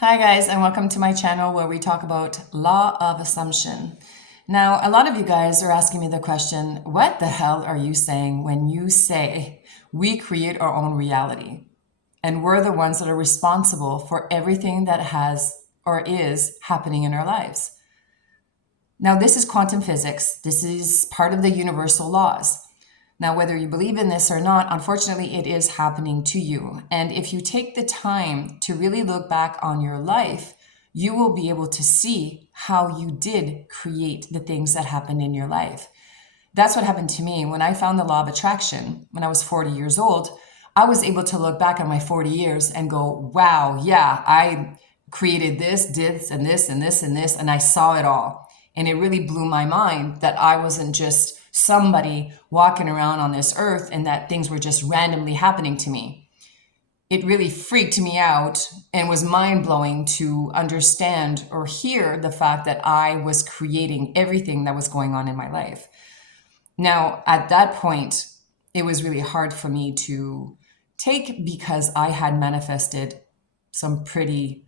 Hi guys, and welcome to my channel where we talk about law of assumption. Now, a lot of you guys are asking me the question, what the hell are you saying when you say we create our own reality and we're the ones that are responsible for everything that has or is happening in our lives? Now, this is quantum physics. This is part of the universal laws. Now, whether you believe in this or not, unfortunately, it is happening to you. And if you take the time to really look back on your life, you will be able to see how you did create the things that happened in your life. That's what happened to me when I found the law of attraction when I was 40 years old. I was able to look back on my 40 years and go, wow, yeah, I created this, this, and this, and this, and this, and I saw it all. And it really blew my mind that I wasn't just somebody walking around on this earth and that things were just randomly happening to me. It really freaked me out and was mind blowing to understand or hear the fact that I was creating everything that was going on in my life. Now, at that point, it was really hard for me to take because I had manifested some pretty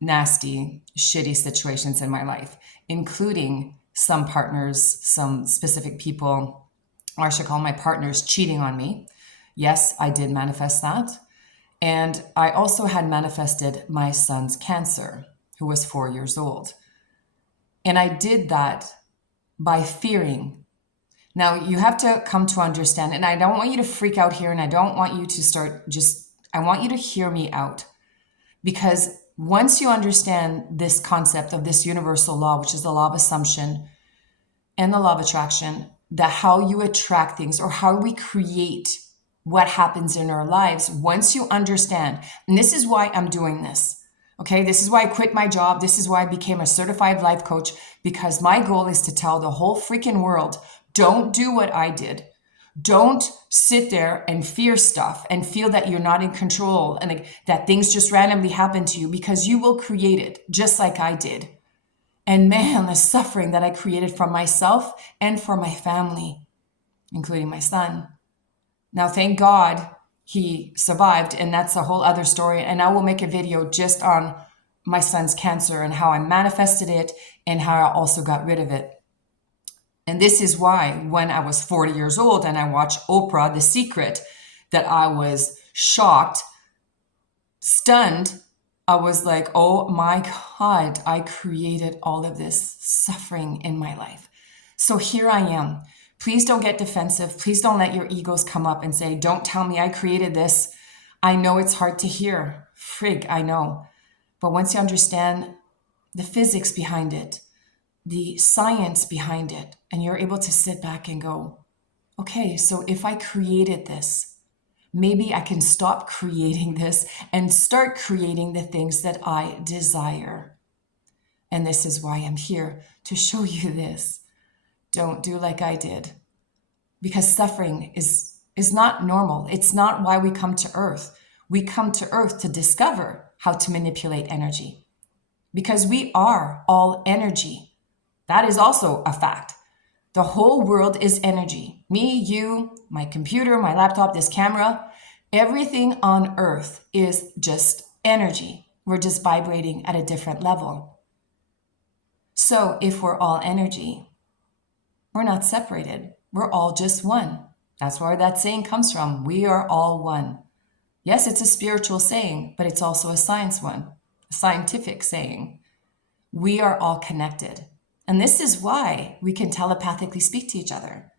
nasty, shitty situations in my life, including some partners, some specific people, or I should call my partners, cheating on me. Yes, I did manifest that. And I also had manifested my son's cancer, who was 4 years old. And I did that by fearing. Now, you have to come to understand, and I don't want you to freak out here, and I don't want you to start I want you to hear me out. Because once you understand this concept of this universal law, which is the law of assumption and the law of attraction, that how you attract things or how we create what happens in our lives, once you understand, and this is why I'm doing this. Okay, this is why I quit my job. This is why I became a certified life coach, because my goal is to tell the whole freaking world, don't do what I did. Don't sit there and fear stuff and feel that you're not in control and that things just randomly happen to you, because you will create it just like I did. And man, the suffering that I created for myself and for my family, including my son. Now, thank God he survived, and that's a whole other story. And I will make a video just on my son's cancer and how I manifested it and how I also got rid of it. And this is why when I was 40 years old and I watched Oprah, The Secret, that I was shocked, stunned. I was like, oh my God, I created all of this suffering in my life. So here I am. Please don't get defensive. Please don't let your egos come up and say, don't tell me I created this. I know it's hard to hear. Frig, I know. But once you understand the physics behind it, the science behind it, and you're able to sit back and go, okay, so if I created this, maybe I can stop creating this and start creating the things that I desire. And this is why I'm here, to show you this. Don't do like I did. Because suffering is not normal. It's not why we come to Earth. We come to Earth to discover how to manipulate energy. Because we are all energy. That is also a fact. The whole world is energy. Me, you, my computer, my laptop, this camera, everything on Earth is just energy. We're just vibrating at a different level. So if we're all energy, we're not separated. We're all just one. That's where that saying comes from. We are all one. Yes, it's a spiritual saying, but it's also a science one, a scientific saying. We are all connected. And this is why we can telepathically speak to each other.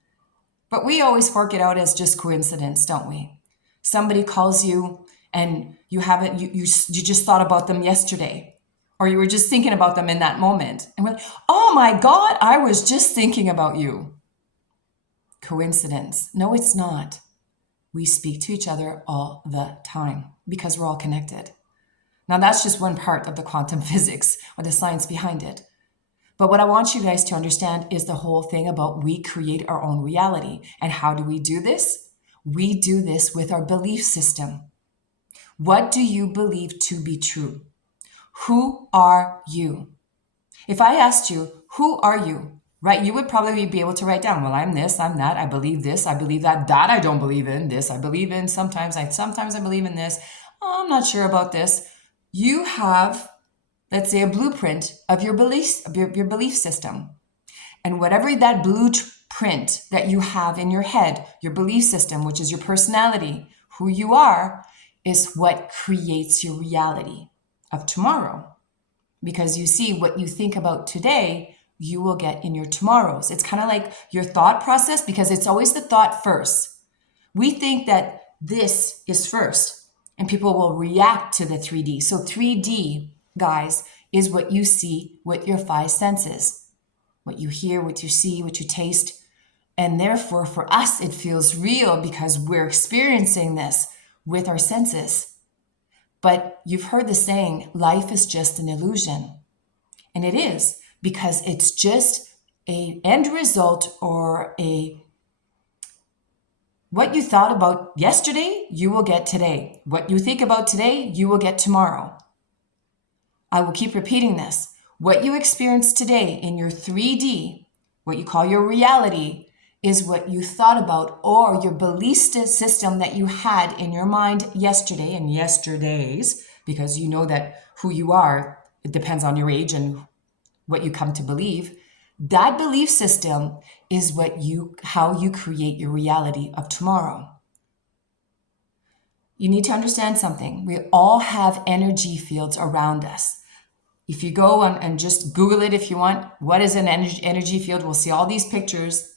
But we always fork it out as just coincidence, don't we? Somebody calls you and you haven't, you just thought about them yesterday, or you were just thinking about them in that moment. And we're like, oh my God, I was just thinking about you. Coincidence. No, it's not. We speak to each other all the time because we're all connected. Now, that's just one part of the quantum physics or the science behind it. But what I want you guys to understand is the whole thing about we create our own reality. And how do we do this? We do this with our belief system. What do you believe to be true? Who are you? If I asked you, who are you? Right? You would probably be able to write down, well, I'm this, I'm that, I believe this, I believe that, that I don't believe in, this I believe in, sometimes I believe in this, oh, I'm not sure about this. You have, let's say, a blueprint of your belief system. And whatever that blueprint that you have in your head, your belief system, which is your personality, who you are, is what creates your reality of tomorrow. Because you see, what you think about today, you will get in your tomorrows. It's kind of like your thought process, because it's always the thought first. We think that this is first, and people will react to the 3D. So 3D, guys, is what you see with your five senses, what you hear, what you see, what you taste. And therefore, for us, it feels real because we're experiencing this with our senses. But you've heard the saying, life is just an illusion. And it is, because it's just an end result, or what you thought about yesterday, you will get today. What you think about today, you will get tomorrow. I will keep repeating this. What you experience today in your 3D, what you call your reality, is what you thought about, or your belief system that you had in your mind yesterday and yesterdays, because you know that who you are, it depends on your age and what you come to believe. That belief system is how you create your reality of tomorrow. You need to understand something. We all have energy fields around us. If you go and just Google it if you want, what is an energy field? We'll see all these pictures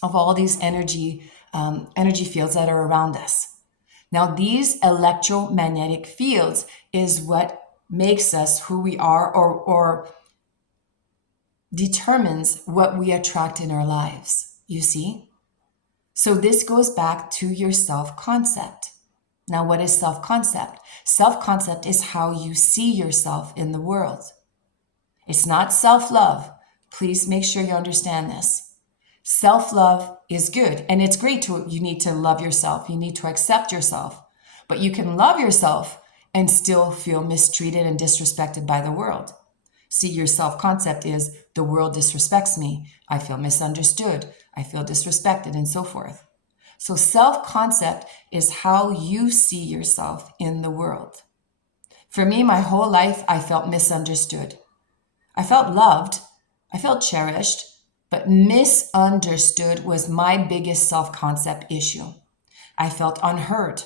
of all these energy fields that are around us. Now, these electromagnetic fields is what makes us who we are, or determines what we attract in our lives, you see? So this goes back to your self-concept. Now, what is self-concept? Self-concept is how you see yourself in the world. It's not self-love. Please make sure you understand this. Self-love is good, and it's great. You need to love yourself. You need to accept yourself. But you can love yourself and still feel mistreated and disrespected by the world. See, your self-concept is, the world disrespects me. I feel misunderstood. I feel disrespected, and so forth. So self-concept is how you see yourself in the world. For me, my whole life, I felt misunderstood. I felt loved. I felt cherished. But misunderstood was my biggest self-concept issue. I felt unheard.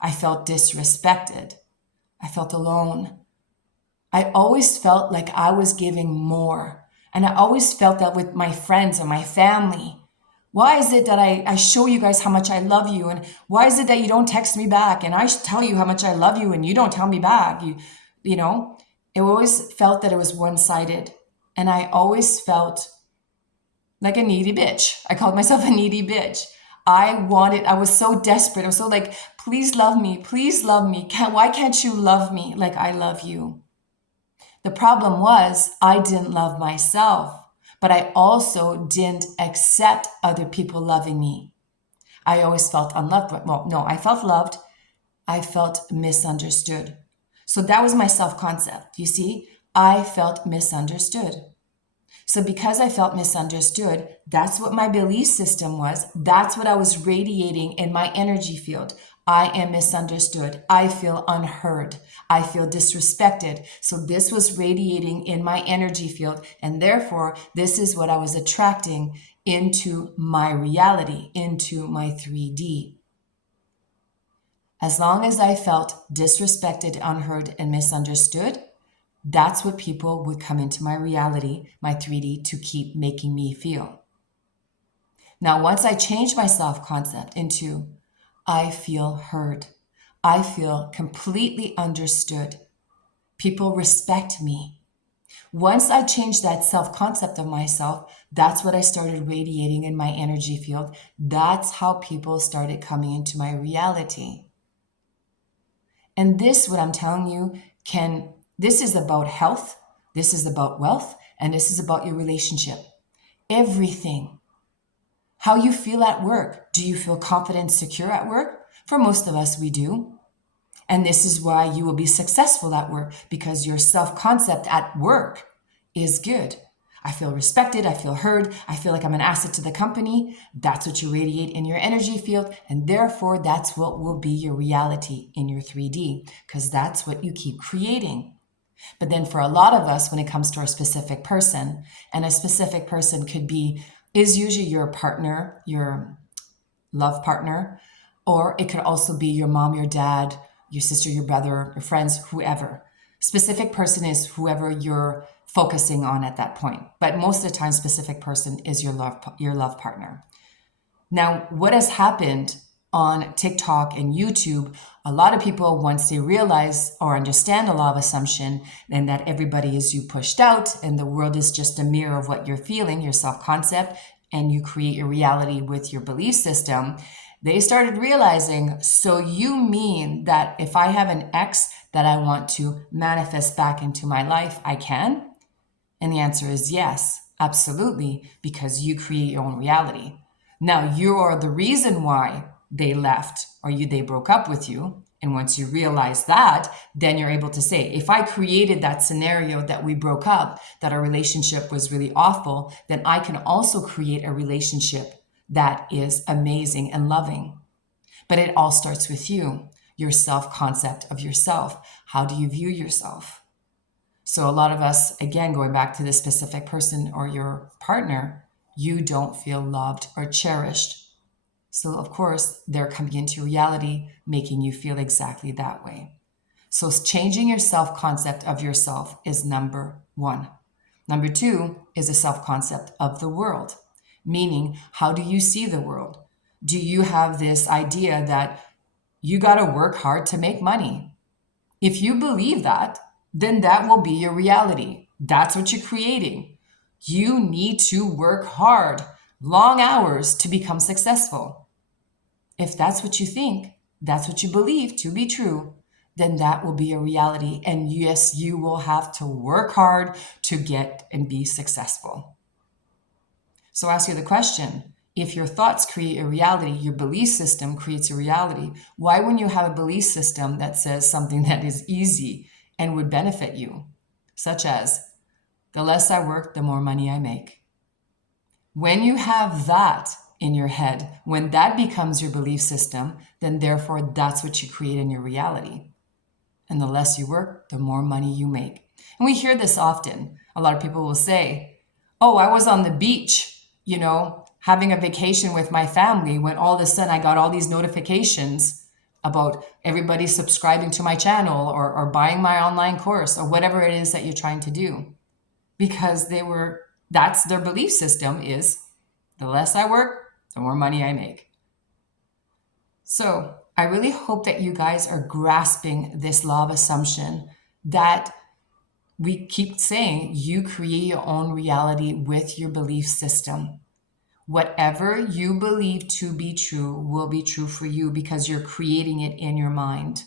I felt disrespected. I felt alone. I always felt like I was giving more. And I always felt that with my friends and my family. Why is it that I show you guys how much I love you? And why is it that you don't text me back? And I tell you how much I love you and you don't tell me back? You know, it always felt that it was one-sided. And I always felt like a needy bitch. I called myself a needy bitch. I was so desperate. I was so like, please love me. Please love me. Why can't you love me like I love you? The problem was I didn't love myself, but I also didn't accept other people loving me. I always felt unloved. Well, no, I felt loved. I felt misunderstood. So that was my self-concept. You see, I felt misunderstood. So because I felt misunderstood, that's what my belief system was. That's what I was radiating in my energy field. I am misunderstood. I feel unheard. I feel disrespected. So this was radiating in my energy field. And therefore, this is what I was attracting into my reality, into my 3D. As long as I felt disrespected, unheard, and misunderstood, that's what people would come into my reality, my 3D, to keep making me feel. Now, once I changed my self-concept into, I feel heard. I feel completely understood. People respect me. Once I changed that self-concept of myself, that's what I started radiating in my energy field. That's how people started coming into my reality. And this, what I'm telling you, this is about health, this is about wealth, and this is about your relationship. Everything. How you feel at work. Do you feel confident, secure at work? For most of us, we do. And this is why you will be successful at work, because your self-concept at work is good. I feel respected, I feel heard, I feel like I'm an asset to the company. That's what you radiate in your energy field. And therefore, that's what will be your reality in your 3D, because that's what you keep creating. But then for a lot of us, when it comes to a specific person, and a specific person is usually your partner, your love partner, or it could also be your mom, your dad, your sister, your brother, your friends, whoever. Specific person is whoever you're focusing on at that point. But most of the time, specific person is your love partner. Now, what has happened on TikTok and YouTube, a lot of people, once they realize or understand the law of assumption, and that everybody is you pushed out and the world is just a mirror of what you're feeling, your self-concept, and you create your reality with your belief system, they started realizing, so you mean that if I have an ex that I want to manifest back into my life, I can? And the answer is yes, absolutely, because you create your own reality. Now, you are the reason why they left or they broke up with you. And once you realize that, then you're able to say, if I created that scenario that we broke up, that our relationship was really awful, then I can also create a relationship that is amazing and loving. But it all starts with you, your self-concept of yourself. How do you view yourself? So a lot of us, again, going back to this specific person or your partner, you don't feel loved or cherished. So of course, they're coming into reality, making you feel exactly that way. So changing your self-concept of yourself is number one. Number two is a self-concept of the world, meaning how do you see the world? Do you have this idea that you got to work hard to make money? If you believe that, then that will be your reality. That's what you're creating. You need to work hard, long hours to become successful. If that's what you think, that's what you believe to be true, then that will be a reality. And yes, you will have to work hard to get and be successful. So ask you the question, if your thoughts create a reality, your belief system creates a reality, why wouldn't you have a belief system that says something that is easy and would benefit you? Such as, the less I work, the more money I make. When you have that in your head, when that becomes your belief system, then therefore that's what you create in your reality. And the less you work, the more money you make. And we hear this often. A lot of people will say, oh, I was on the beach, having a vacation with my family when all of a sudden I got all these notifications about everybody subscribing to my channel or buying my online course or whatever it is that you're trying to do. Because that's their belief system is, the less I work, the more money I make. So I really hope that you guys are grasping this law of assumption that we keep saying you create your own reality with your belief system. Whatever you believe to be true will be true for you because you're creating it in your mind.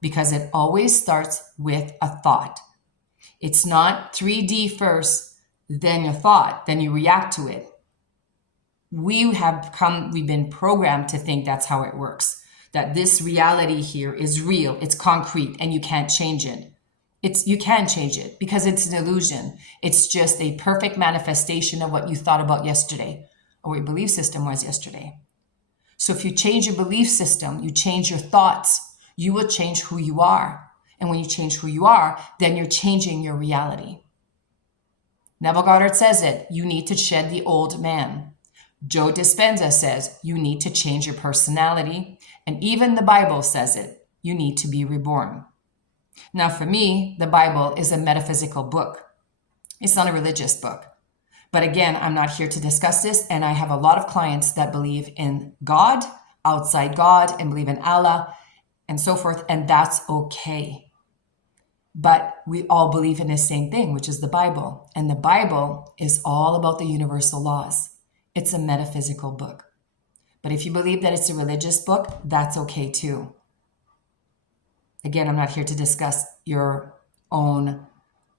Because it always starts with a thought. It's not 3D first, then your thought, then you react to it. We've been programmed to think that's how it works. That this reality here is real, it's concrete, and you can't change it. You can change it because it's an illusion. It's just a perfect manifestation of what you thought about yesterday or what your belief system was yesterday. So if you change your belief system, you change your thoughts, you will change who you are. And when you change who you are, then you're changing your reality. Neville Goddard says it, you need to shed the old man. Joe Dispenza says you need to change your personality. And even the Bible says it, you need to be reborn. Now for me, the Bible is a metaphysical book. It's not a religious book. But again, I'm not here to discuss this. And I have a lot of clients that believe in God, outside God, and believe in Allah, and so forth. And that's okay. But we all believe in the same thing, which is the Bible. And the Bible is all about the universal laws. It's a metaphysical book. But if you believe that it's a religious book, that's okay too. Again, I'm not here to discuss your own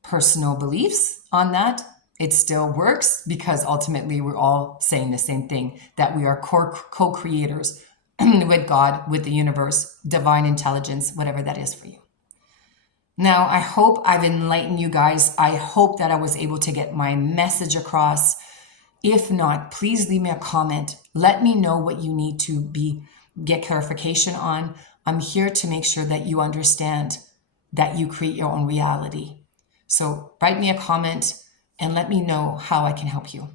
personal beliefs on that. It still works because ultimately we're all saying the same thing, that we are co-creators with God, with the universe, divine intelligence, whatever that is for you. Now, I hope I've enlightened you guys. I hope that I was able to get my message across. If not, please leave me a comment. Let me know what you need to get clarification on. I'm here to make sure that you understand that you create your own reality. So write me a comment and let me know how I can help you.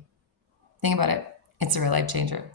Think about it. It's a real life changer.